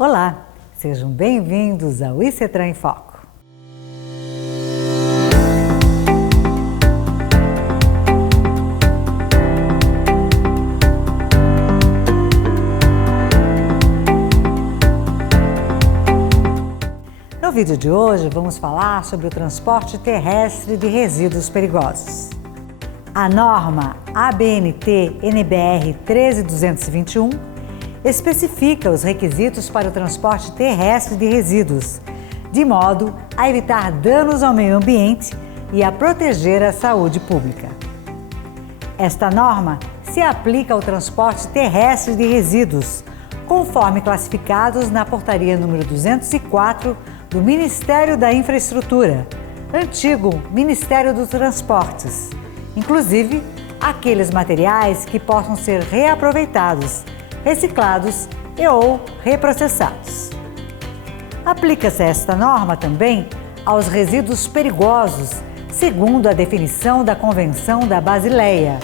Olá, sejam bem-vindos ao ICETRAN em Foco. No vídeo de hoje vamos falar sobre o transporte terrestre de resíduos perigosos. A norma ABNT-NBR 13221 especifica os requisitos para o transporte terrestre de resíduos, de modo a evitar danos ao meio ambiente e a proteger a saúde pública. Esta norma se aplica ao transporte terrestre de resíduos, conforme classificados na Portaria número 204 do Ministério da Infraestrutura, antigo Ministério dos Transportes, inclusive aqueles materiais que possam ser reaproveitados, reciclados ou reprocessados. Aplica-se esta norma também aos resíduos perigosos, segundo a definição da Convenção da Basileia,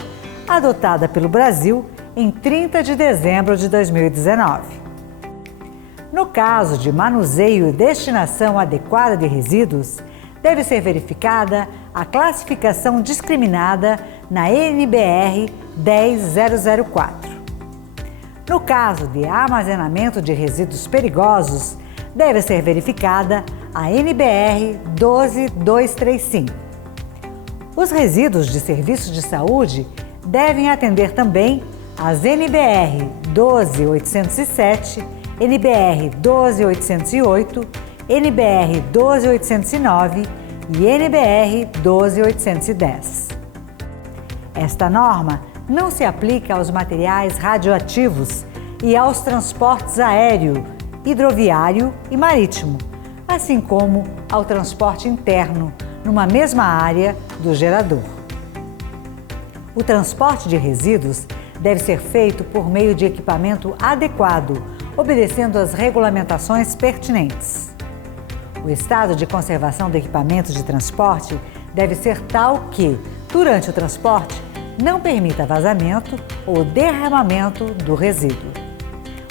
adotada pelo Brasil em 30 de dezembro de 2019. No caso de manuseio e destinação adequada de resíduos, deve ser verificada a classificação discriminada na NBR 10004. No caso de armazenamento de resíduos perigosos, deve ser verificada a NBR 12235. Os resíduos de serviços de saúde devem atender também às NBR 12807, NBR 12808, NBR 12809 e NBR 12810. Esta norma não se aplica aos materiais radioativos e aos transportes aéreo, hidroviário e marítimo, assim como ao transporte interno, numa mesma área do gerador. O transporte de resíduos deve ser feito por meio de equipamento adequado, obedecendo às regulamentações pertinentes. O estado de conservação do equipamento de transporte deve ser tal que, durante o transporte, não permita vazamento ou derramamento do resíduo.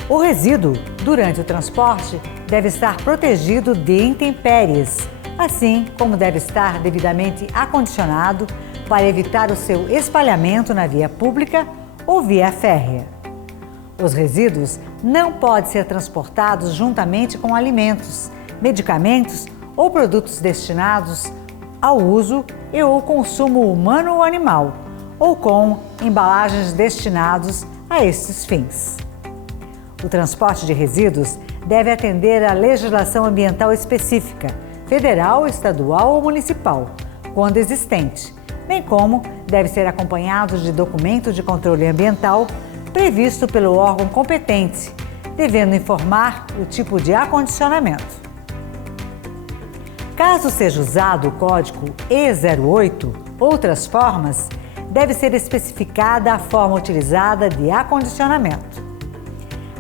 O resíduo, durante o transporte, deve estar protegido de intempéries, assim como deve estar devidamente acondicionado para evitar o seu espalhamento na via pública ou via férrea. Os resíduos não podem ser transportados juntamente com alimentos, medicamentos ou produtos destinados ao uso e ou consumo humano ou animal, ou com embalagens destinados a estes fins. O transporte de resíduos deve atender à legislação ambiental específica, federal, estadual ou municipal, quando existente, bem como deve ser acompanhado de documento de controle ambiental previsto pelo órgão competente, devendo informar o tipo de acondicionamento. Caso seja usado o código E08, outras formas, deve ser especificada a forma utilizada de acondicionamento.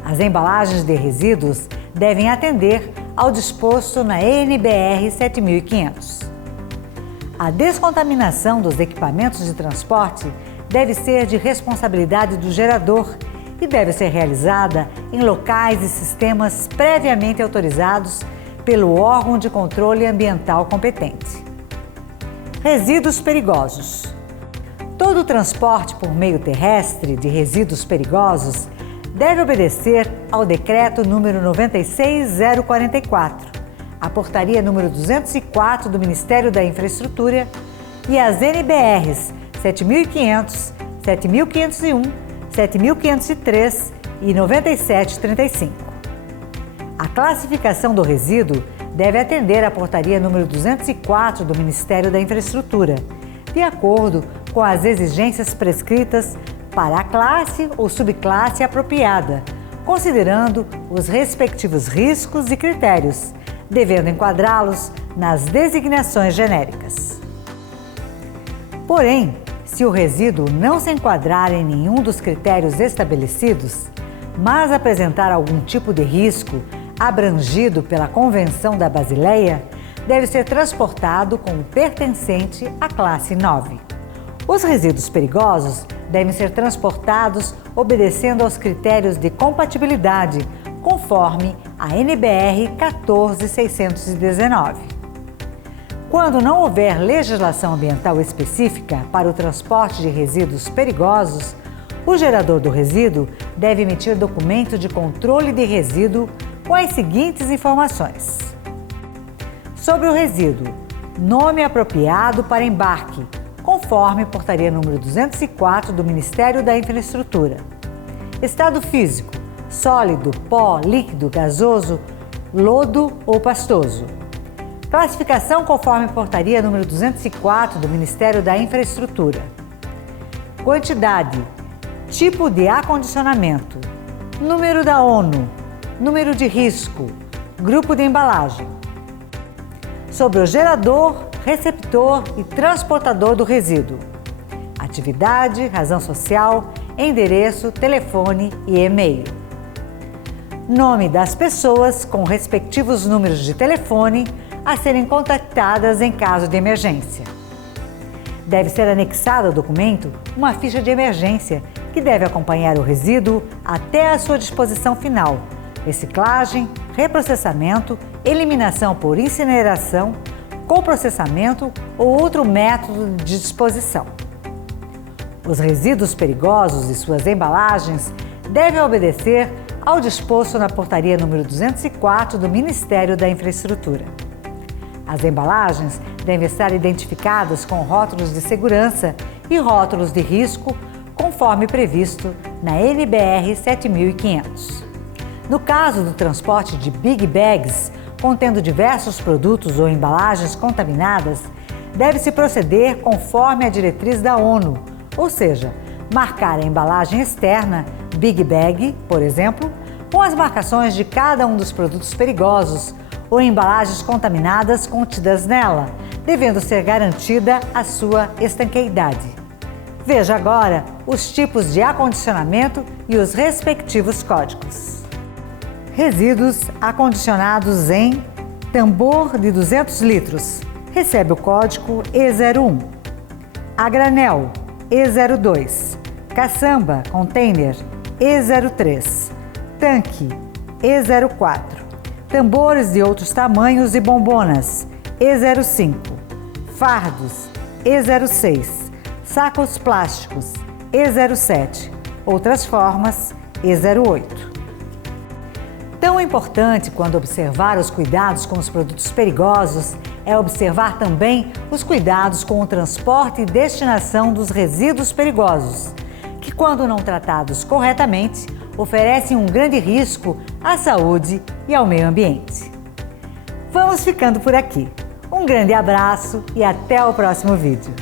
As embalagens de resíduos devem atender ao disposto na NBR 7500. A descontaminação dos equipamentos de transporte deve ser de responsabilidade do gerador e deve ser realizada em locais e sistemas previamente autorizados pelo órgão de controle ambiental competente. Resíduos perigosos. Todo o transporte por meio terrestre de resíduos perigosos deve obedecer ao Decreto número 96044, a Portaria número 204 do Ministério da Infraestrutura e as NBRs 7500, 7501, 7503 e 9735. A classificação do resíduo deve atender à Portaria número 204 do Ministério da Infraestrutura, de acordo com as exigências prescritas para a classe ou subclasse apropriada, considerando os respectivos riscos e critérios, devendo enquadrá-los nas designações genéricas. Porém, se o resíduo não se enquadrar em nenhum dos critérios estabelecidos, mas apresentar algum tipo de risco abrangido pela Convenção da Basileia, deve ser transportado como pertencente à classe 9. Os resíduos perigosos devem ser transportados obedecendo aos critérios de compatibilidade, conforme a NBR 14619. Quando não houver legislação ambiental específica para o transporte de resíduos perigosos, o gerador do resíduo deve emitir documento de controle de resíduo com as seguintes informações. Sobre o resíduo: nome apropriado para embarque, conforme portaria número 204 do Ministério da Infraestrutura. Estado físico: sólido, pó, líquido, gasoso, lodo ou pastoso. Classificação conforme portaria número 204 do Ministério da Infraestrutura. Quantidade: tipo de acondicionamento, número da ONU, número de risco, grupo de embalagem. Sobre o gerador, receptor e transportador do resíduo. Atividade, razão social, endereço, telefone e e-mail. Nome das pessoas com respectivos números de telefone a serem contactadas em caso de emergência. Deve ser anexado ao documento uma ficha de emergência que deve acompanhar o resíduo até a sua disposição final: reciclagem, reprocessamento, eliminação por incineração, coprocessamento ou outro método de disposição. Os resíduos perigosos e suas embalagens devem obedecer ao disposto na portaria número 204 do Ministério da Infraestrutura. As embalagens devem estar identificadas com rótulos de segurança e rótulos de risco, conforme previsto na NBR 7500. No caso do transporte de big bags, contendo diversos produtos ou embalagens contaminadas, deve-se proceder conforme a diretriz da ONU, ou seja, marcar a embalagem externa, big bag, por exemplo, com as marcações de cada um dos produtos perigosos ou embalagens contaminadas contidas nela, devendo ser garantida a sua estanqueidade. Veja agora os tipos de acondicionamento e os respectivos códigos. Resíduos acondicionados em tambor de 200 litros. Recebe o código E01. A granel, E02. Caçamba, container, E03. Tanque, E04. Tambores de outros tamanhos e bombonas, E05. Fardos, E06. Sacos plásticos, E07. Outras formas, E08. Tão importante quanto observar os cuidados com os produtos perigosos é observar também os cuidados com o transporte e destinação dos resíduos perigosos, que, quando não tratados corretamente, oferecem um grande risco à saúde e ao meio ambiente. Vamos ficando por aqui. Um grande abraço e até o próximo vídeo.